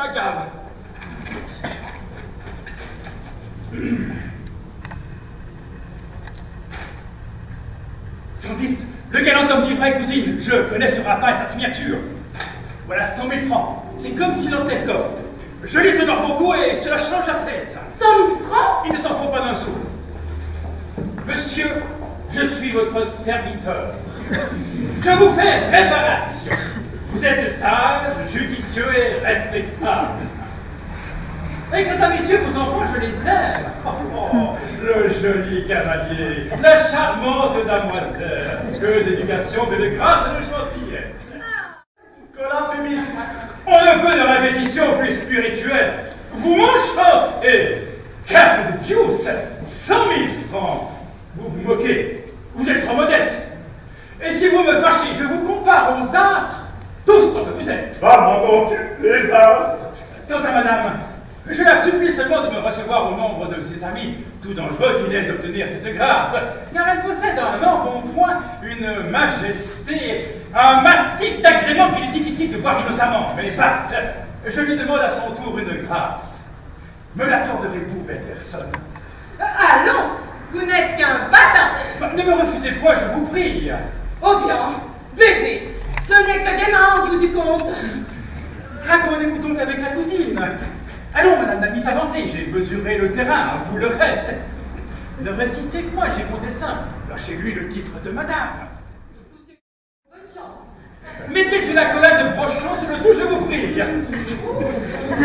la cave. 110, le galant homme livré, cousine. Je connais ce rapin et sa signature. Voilà 100 000 francs. C'est comme s'il en était coffre. Je les honore beaucoup et cela change la tresse. 100 000 francs? Il ne s'en faut pas d'un sou. Monsieur, je suis votre serviteur. Je vous fais réparation. Vous êtes sage, judicieux et respectable. Et quant à messieurs, vos enfants, je les aime. Oh, le joli cavalier, la charmante damoiselle. Que d'éducation, que de grâce et de gentillesse. Colin Phébis. On ne peut de répétition plus spirituelle. Vous m'enchantez. Cap de Pius, 100 000 francs. Vous vous moquez. Vous êtes trop modeste. Et si vous me fâchez, je vous compare aux astres, tous tant que vous êtes. Ah, m'entends-tu, les astres? Quant à madame, je la supplie seulement de me recevoir au nombre de ses amis, tout dangereux qu'il est d'obtenir cette grâce, car elle possède en embonpoint une majesté, un massif d'agréments qu'il est difficile de voir innocemment, mais basta. Je lui demande à son tour une grâce. Me l'accorderez-vous, belle personne? Allons, vous n'êtes qu'un bâtard. Ne me refusez point, je vous prie. Oh bien, baisez. Ce n'est que des mains au bout du compte. Raccommodez-vous donc avec la cousine. Allons, madame la Miss, avancez, j'ai mesuré le terrain, vous le reste. Ne résistez point, j'ai mon dessein. Lâchez-lui le titre de madame. Bonne chance. Mettez sur la collade de brochon sur le tout, je vous prie.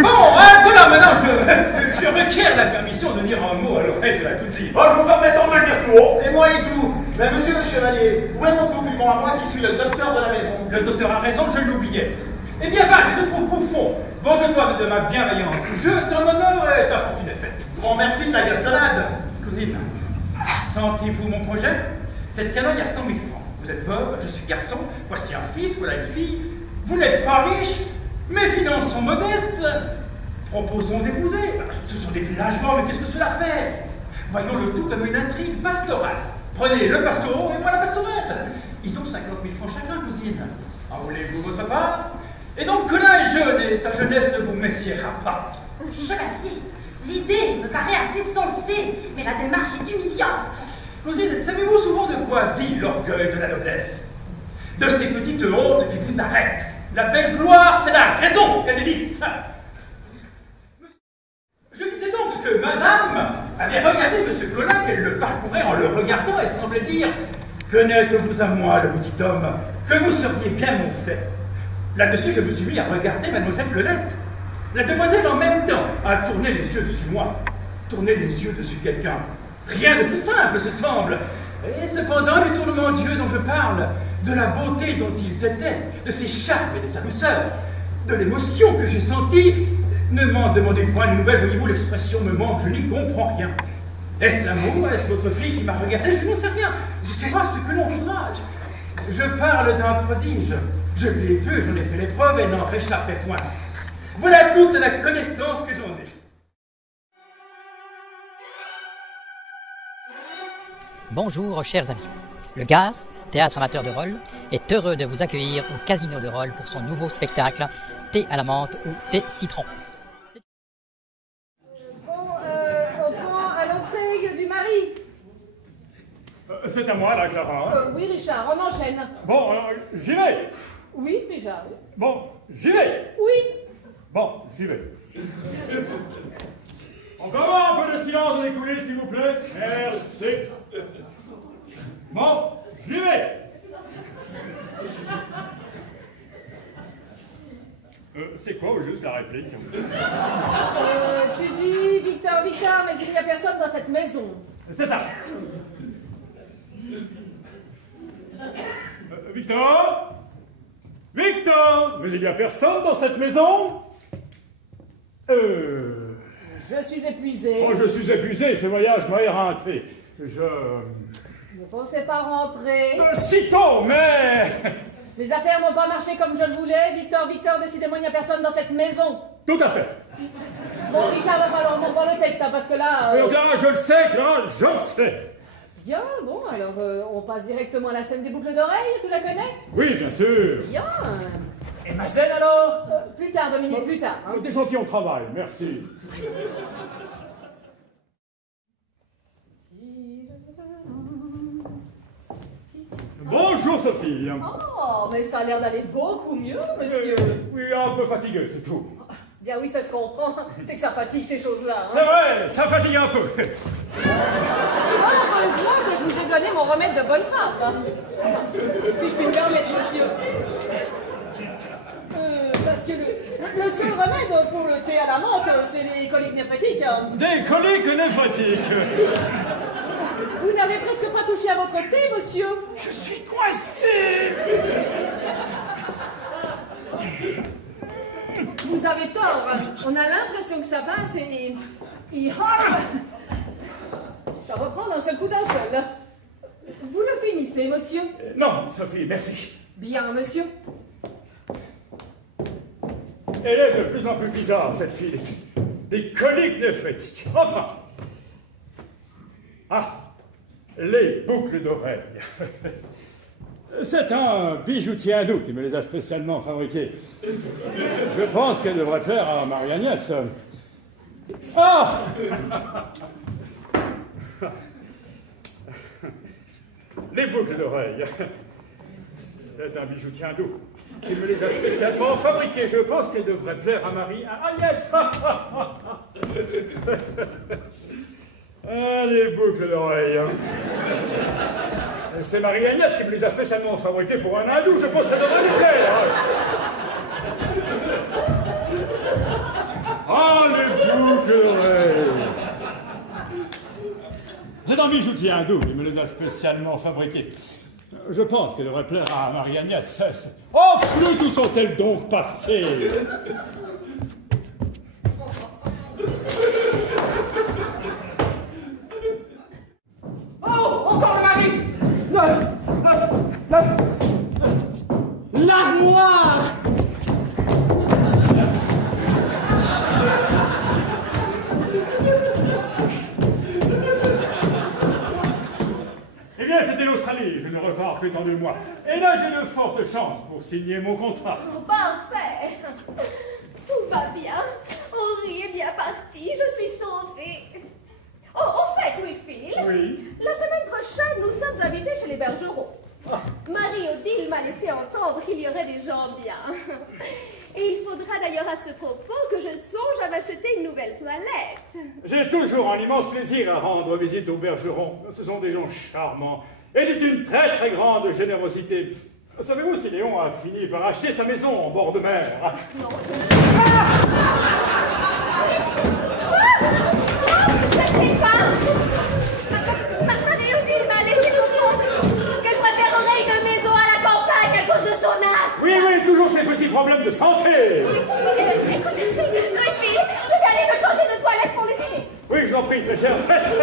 Bon, là maintenant, je requiers la permission de dire un mot à l'oreille de la cousine. Oh, je vous permettons de le dire tout haut. Et moi et tout. Mais monsieur le chevalier, où est mon compliment à moi qui suis le docteur de la maison? Le docteur a raison, je l'oubliais. Eh bien, va, je te trouve bouffon. Vante-toi de ma bienveillance. Je t'en honore et ta fortune est faite. Grand merci de la gasconnade. Cousine, sentez-vous mon projet? Cette canaille a 100 000 francs. Vous êtes veuve, je suis garçon, voici un fils, voilà une fille. Vous n'êtes pas riche, mes finances sont modestes. Proposons d'épouser. Ce sont des villageois, mais qu'est-ce que cela fait? Voyons le tout comme une intrigue pastorale. Prenez le pastoreau et moi la pastorelle. Ils ont 50 000 francs chacun, cousine. En voulez-vous votre part? Et donc Colin est jeune et sa jeunesse ne vous messiera pas. Chevalier, l'idée me paraît assez sensée, mais la démarche est humiliante. Cousine, savez-vous souvent de quoi vit l'orgueil de la noblesse? De ces petites hontes qui vous arrêtent. La belle gloire, c'est la raison, quel délice! Je disais donc que madame avait regardé M. Colin, qu'elle le parcourait en le regardant et semblait dire: que n'êtes-vous à moi, le petit homme, que vous seriez bien mon fait. Là-dessus, je me suis mis à regarder mademoiselle Colette. La demoiselle, en même temps, a tourné les yeux dessus moi, tourné les yeux dessus quelqu'un. Rien de plus simple, ce semble. Et cependant, le tournement d'yeux dont je parle, de la beauté dont ils étaient, de ses charmes et de sa douceur, de l'émotion que j'ai sentie, ne m'en demandez point de nouvelles, voyez-vous, l'expression me manque, je n'y comprends rien. Est-ce l'amour? Est-ce votre fille qui m'a regardé? Je n'en sais rien. Je sais pas ce que l'on voudra. Je parle d'un prodige. Je l'ai vu, j'en ai fait l'épreuve et n'en réchapperai point. Voilà toute la connaissance que j'en ai. Bonjour, chers amis. Le Gard, théâtre amateur de rôle, est heureux de vous accueillir au Casino de Rôle pour son nouveau spectacle Thé à la menthe ou Thé citron. On prend à l'entrée du mari. C'est à moi, là, Clara. Oui, Richard, on enchaîne. Bon, j'y vais. Oui, Richard. Bon, j'y vais. Oui. Bon, j'y vais. Encore un peu de silence dans les coulisses, s'il vous plaît. Merci. Bon, j'y vais. C'est quoi au juste la réplique? Tu dis Victor, Victor, mais il n'y a personne dans cette maison. C'est ça. Victor? Victor? Mais il n'y a personne dans cette maison? Je suis épuisé. Oh, je suis épuisé, ce voyage m'a éreinté. Ne pensez pas rentrer. Sitôt, mais... Les affaires n'ont pas marché comme je le voulais. Victor, Victor, décidément, il n'y a personne dans cette maison. Tout à fait. Bon, Richard, va falloir m'en prendre le texte, hein, parce que là... Clara, je le sais, Clara, je le sais. Bien, bon, alors on passe directement à la scène des boucles d'oreilles, tu la connais? Oui, bien sûr. Bien. Et ma scène alors? Plus tard, Dominique, plus tard. T'es gentil, on travaille, merci. Bonjour Sophie. Oh, mais ça a l'air d'aller beaucoup mieux, monsieur. Oui, un peu fatigué, c'est tout. Bien oui, ça se comprend. C'est que ça fatigue ces choses-là. C'est vrai, ça fatigue un peu. Heureusement que je vous ai donné mon remède de bonne femme. Hein. Si je puis me permettre, monsieur. Parce que le seul remède pour le thé à la menthe, c'est les coliques néphrétiques. Hein. Des coliques néphrétiques. Vous n'avez presque pas touché à votre thé, monsieur. Je suis coincé. Vous avez tort. On a l'impression que ça passe et hop, ça reprend d'un seul coup d'un seul. Vous le finissez, monsieur? Non, Sophie, merci. Bien, monsieur. Elle est de plus en plus bizarre, cette fille. Des coliques néphrétiques. Enfin. Ah, les boucles d'oreilles. C'est un bijoutier hindou qui me les a spécialement fabriquées. Je pense qu'elle devrait plaire à Marie-Agnès. Ah! Les boucles d'oreilles. C'est un bijoutier hindou qui me les a spécialement fabriquées. Je pense qu'elle devrait plaire à Marie-Agnès. Ah, les boucles d'oreilles. C'est Marie-Agnès qui me les a spécialement fabriquées pour un hindou. Je pense que ça devrait lui plaire. Ah, les boucles d'oreilles. C'est un bijoutier hindou qui me les a spécialement fabriquées. Je pense qu'elle devrait plaire à Marie-Agnès. Oh, flûte, où sont-elles donc passées? Oh, encore le mari! L'armoire! Eh bien, c'était l'Australie. Je ne repars que dans 2 mois. Et là, j'ai de fortes chances pour signer mon contrat. Parfait. Tout va bien. Henri est bien parti. Je suis sauvée. Oh, au fait, Louis-Phil. Oui. La semaine prochaine, nous sommes invités chez les Bergerons. Marie-Odile m'a laissé entendre qu'il y aurait des gens bien. Et il faudra d'ailleurs à ce propos que je songe à m'acheter une nouvelle toilette. J'ai toujours un immense plaisir à rendre visite aux Bergerons. Ce sont des gens charmants et d'une très très grande générosité. Savez-vous si Léon a fini par acheter sa maison en bord de mer? Non, je ne sais pas. Marie-Odile m'a laissé comprendre qu'elle préférerait une maison à la campagne à cause de son âge. Oui, oui, toujours ces petits problèmes de santé. Écoute, Louis-Phil, je vais aller me changer de toilette pour le dîner. Oui, je vous en prie, très cher. Faites.